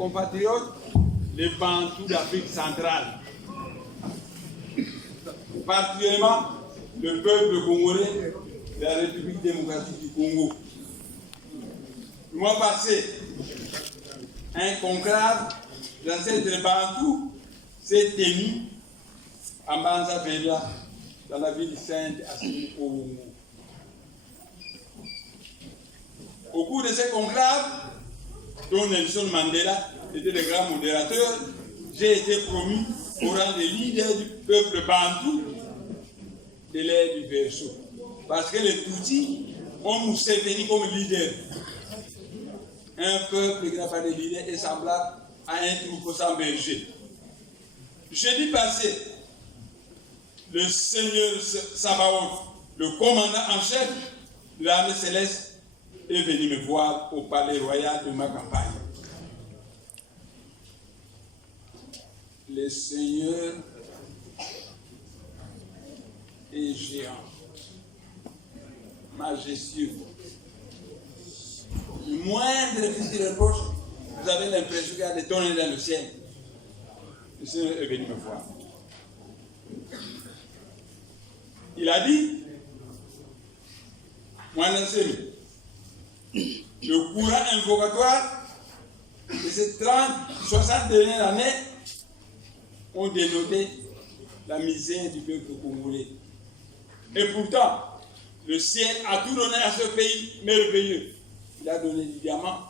compatriotes, les Bantous d'Afrique centrale, particulièrement le peuple congolais de la République démocratique du Congo. Le mois passé, un conclave d'ancêtres Bantous s'est tenu à Manzavela, dans la ville sainte Assini Congo. Au cours de ce conclave, dont Nelson Mandela était le grand modérateur, j'ai été promu au rang de leader du peuple bantou de l'ère du Verseau. Parce que les Tutsis ont Museveni comme leader. Un peuple qui n'a pas de leader est semblable à un troupeau sans berger. Jeudi passé, le Seigneur Sabaoth, le commandant en chef de l'armée céleste, est venu me voir au palais royal de ma campagne. Le Seigneur est géant, majestueux. Le moindre petit reproche, vous avez l'impression qu'il y a des tonnerres dans le ciel. Le Seigneur est venu me voir. Il a dit, le courant invocatoire de ces 30-60 dernières années ont dénoté la misère du peuple congolais. Et pourtant, le ciel a tout donné à ce pays merveilleux. Il a donné du diamant,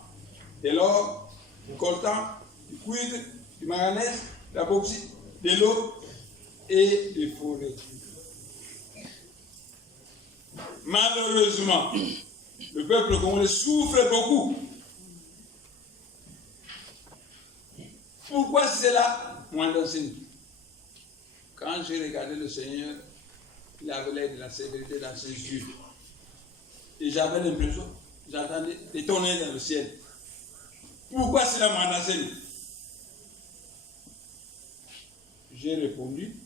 de l'or, du coltan, du cuivre, du manganèse, de la bauxite, de l'eau et des forêts. Malheureusement, le peuple congolais souffre beaucoup. Pourquoi c'est là, moi d'enseigne? Quand j'ai regardé le Seigneur, il avait l'air de la sévérité dans ses yeux. Et j'avais l'impression, j'entendais des tonnerres dans le ciel. Pourquoi c'est là, moi d'enseigne? J'ai répondu,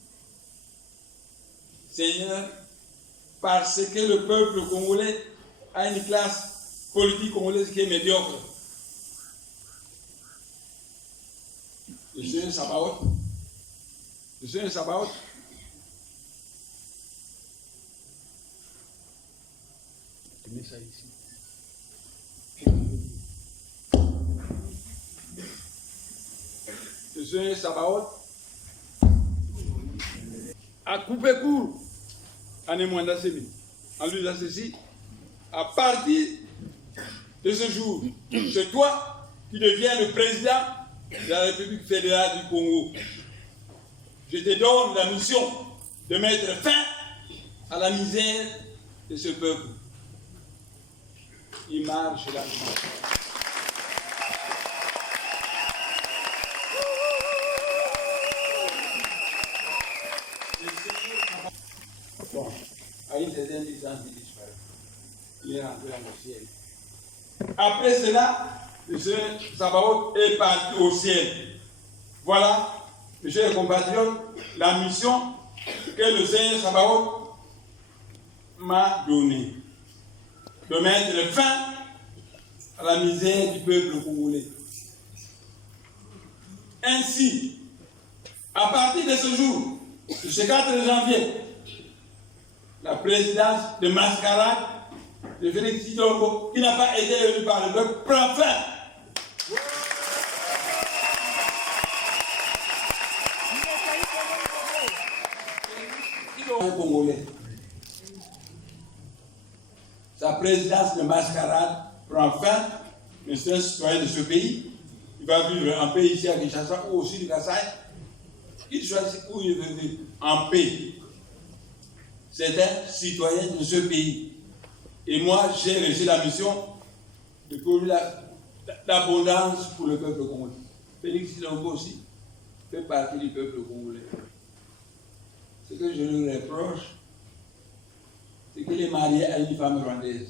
Seigneur, parce que le peuple congolais a une classe politique congolaise qui est médiocre. Le Seigneur Sabaoth, je mets ça ici. Le Seigneur Sabaoth a coupé court à Nemwanda Semi, en lui disant ceci, à partir de ce jour, c'est toi qui deviens le président de la République fédérale du Congo. Je te donne la mission de mettre fin à la misère de ce peuple. Il marche là. Bon, à une certaine distance, il disparaît. Il est rentré dans le ciel. Après cela, le Seigneur Sabaoth est parti au ciel. Voilà, mes chers compatriotes, la mission que le Seigneur Sabaoth m'a donnée. De mettre fin à la misère du peuple congolais. Ainsi, à partir de ce jour, de ce 4 janvier, la présidence de mascarade de Félix Tshisekedi, qui n'a pas été élu par le peuple, prend fin. Congolais. Sa présidence de mascarade prend fin, mais c'est un citoyen de ce pays. Il va vivre en paix ici à Kinshasa ou aussi du Kasaï. Il choisit où il veut vivre, en paix. C'est un citoyen de ce pays. Et moi, j'ai reçu la mission de produire l'abondance pour le peuple congolais. Félix Tshisekedi aussi fait partie du peuple congolais. Ce que je lui reproche, c'est qu'il est marié à une femme rwandaise.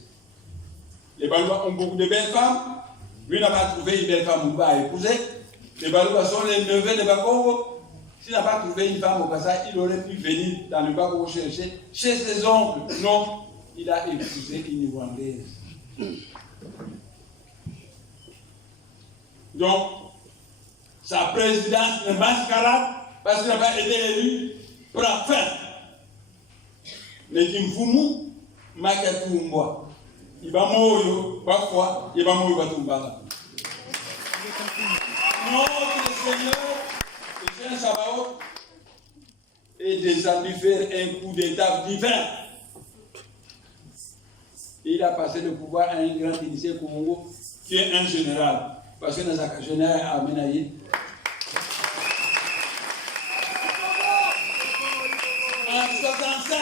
Les Balouba ont beaucoup de belles femmes. Lui n'a pas trouvé une belle femme à épouser. Les Balouba sont les neveux de Bakongo. S'il n'a pas trouvé une femme au Kasaï, il aurait pu venir dans le Bakongo chercher chez ses oncles. Non, il a épousé une Rwandaise. Donc, sa présidence de mascarade, parce qu'il n'a pas été élu, prend fin. Mais Kimfumu, Makatumboa. Il va mourir, parfois, il va mourir, Batumbala. Notre Seigneur, le Seigneur Sabaoth, est descendu faire un coup d'état divin. Il a passé le pouvoir à un grand initié Congo qui est un général. Parce que dans un général à Menaï. En 1965,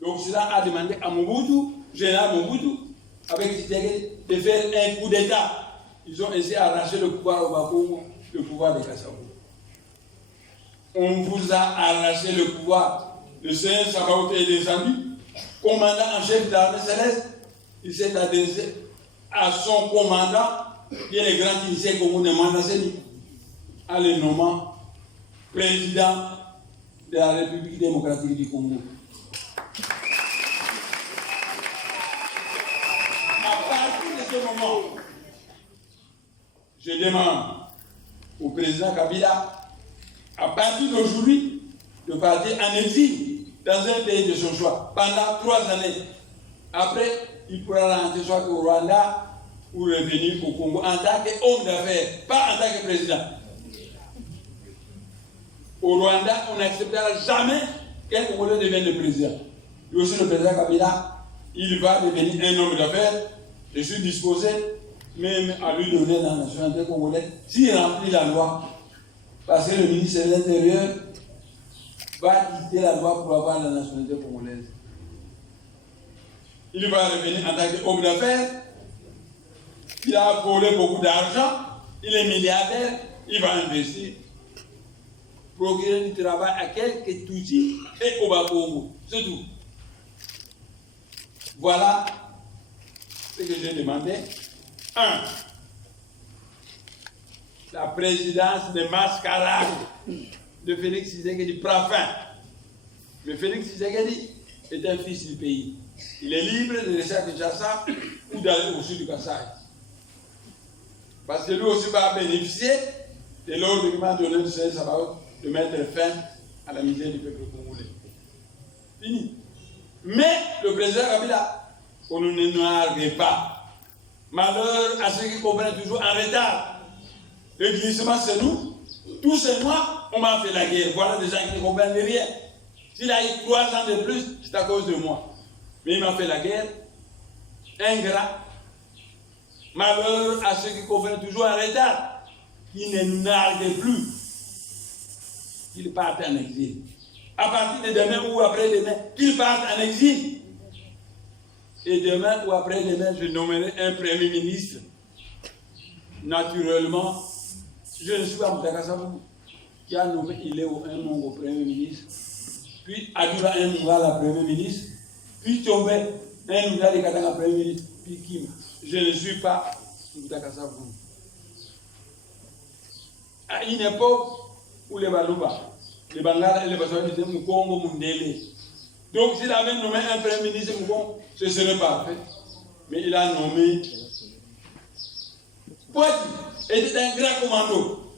l'Occident a demandé à Mobutu, général Mobutu, avec Tshisekedi, de faire un coup d'état. Ils ont essayé d'arracher le pouvoir au Bakongo, le pouvoir de Kassabou. On vous a arraché le pouvoir. Le Seigneur Sabaoth est descendu, commandant en chef de l'armée céleste. Il s'est adressé à son commandant, qui est le grand initié Congo de Mandaseni, en le nommant président de la République démocratique du Congo. À partir de ce moment, je demande au président Kabila, à partir d'aujourd'hui, de partir en exil dans un pays de son choix pendant 3 années. Après, il pourra rentrer soit au Rwanda ou revenir au Congo en tant qu'homme d'affaires, pas en tant que président. Au Rwanda, on n'acceptera jamais qu'un Congolais devienne le président. Et aussi le président Kabila, il va devenir un homme d'affaires. Je suis disposé même à lui donner la nationalité congolaise s'il remplit la loi. Parce que le ministre de l'Intérieur va quitter la loi pour avoir la nationalité congolaise. Il va revenir en tant qu'homme d'affaires. Il a volé beaucoup d'argent. Il est milliardaire. Il va investir. Procurer du travail à quelques Tutsis et au Bakongo. C'est tout. Voilà ce que j'ai demandé. 1. La présidence de mascarade de Félix Tshisekedi prend fin. Mais Félix Tshisekedi est un fils du pays. Il est libre de rester à Kinshasa ou d'aller au sud du Kassai. Parce que lui aussi va bénéficier de l'ordre qui m'a donné le Seigneur Sabaoth de mettre fin à la misère du peuple congolais. Fini. Mais le président Kabila, on ne nargue pas. Malheur à ceux qui comprennent toujours en retard. Le glissement, c'est nous. Tous ces mois, on m'a fait la guerre. Voilà des gens qui ne comprennent rien. S'il a eu 3 ans de plus, c'est à cause de moi. Mais il m'a fait la guerre. Ingrat. Malheur à ceux qui comprennent toujours en retard. Qui ne nous narguent plus. Qu'ils partent en exil. À partir de demain ou après-demain, qu'ils partent en exil. Et demain ou après-demain, je nommerai un premier ministre. Naturellement, je ne suis pas Moutakasabou, qui a nommé Iléo un Mongo premier ministre, puis Adula un Mungala premier ministre, puis Tchombe un Mungala Katanga premier ministre, puis Kim. Je ne suis pas Moutakasabou. À une époque où les Balouba, les Bangala et les Baswa disaient Moukongo Mundele. Donc s'il avait nommé un premier ministre Moukongo, ce serait parfait. Mais il a nommé Poiti était un grand commando.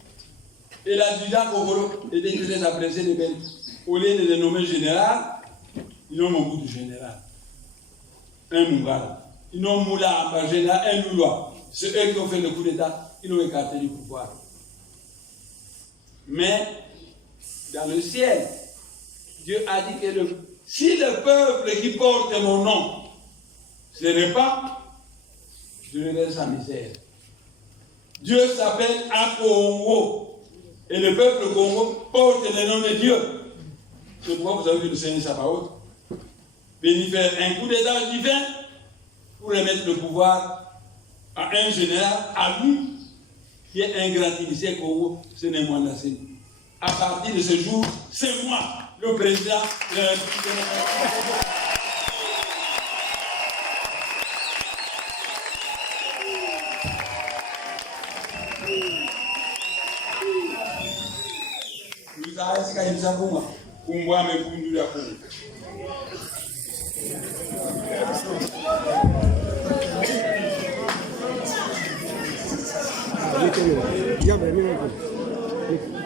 Et l'adjudant Kogolo était très apprécié de Belgique. Au lieu de le nommer général, ils ont beaucoup de général. Un Mungala. Ils ont Moula, un général, un Loulois. C'est eux qui ont fait le coup d'État. Ils ont écarté du pouvoir. Mais, dans le ciel, Dieu a dit que si le peuple qui porte mon nom se répand, je le laisse en misère. Dieu s'appelle Akongo. Et le peuple Congo porte le nom de Dieu. C'est pourquoi vous avez vu le Seigneur Sabaoth venir faire un coup d'état divin pour remettre le pouvoir à un général, à lui, qui est un grand initié Congo, ce n'est moi Nassé. À partir de ce jour, c'est moi, le président de la République démocratique. Thank you. explique.